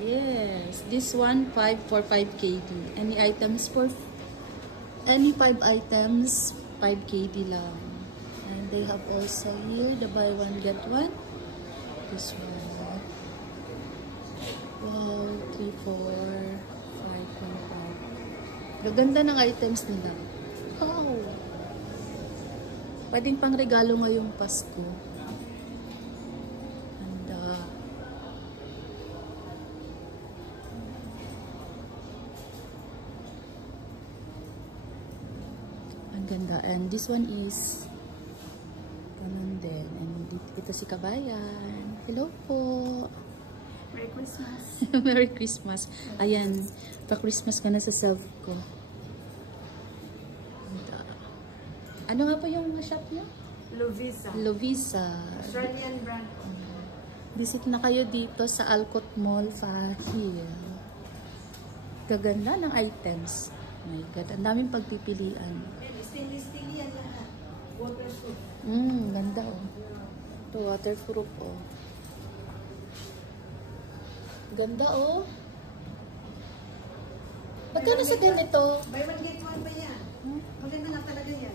Yes, this one 5 for 5 KD. Any items for any 5 items 5 KD lang. And they have also here the buy one get one. This one. Wow, 3, 4, 5.5. Gaganda ng items nila. Wow. Pwedeng pang regalo ngayong Pasko. Ang ganda. And this one is ganun din. And ito si Kabayan. Hello po. Merry Christmas. Merry Christmas. Ayan. Pa-Christmas ka na sa self ko. Ano nga po yung shop niya? Lovisa. Lovisa. Australian brand. Visit na kayo dito sa Alcott Mall, Fahil. Gaganda ng items. Oh my God. Ang daming pagpipilian. Stainless steel yan lahat. Waterproof. Ganda oh. Ito, waterproof oh. Ganda oh. Magkano sa ganito? Buy one get one pa yan. Maganda nga talaga yan.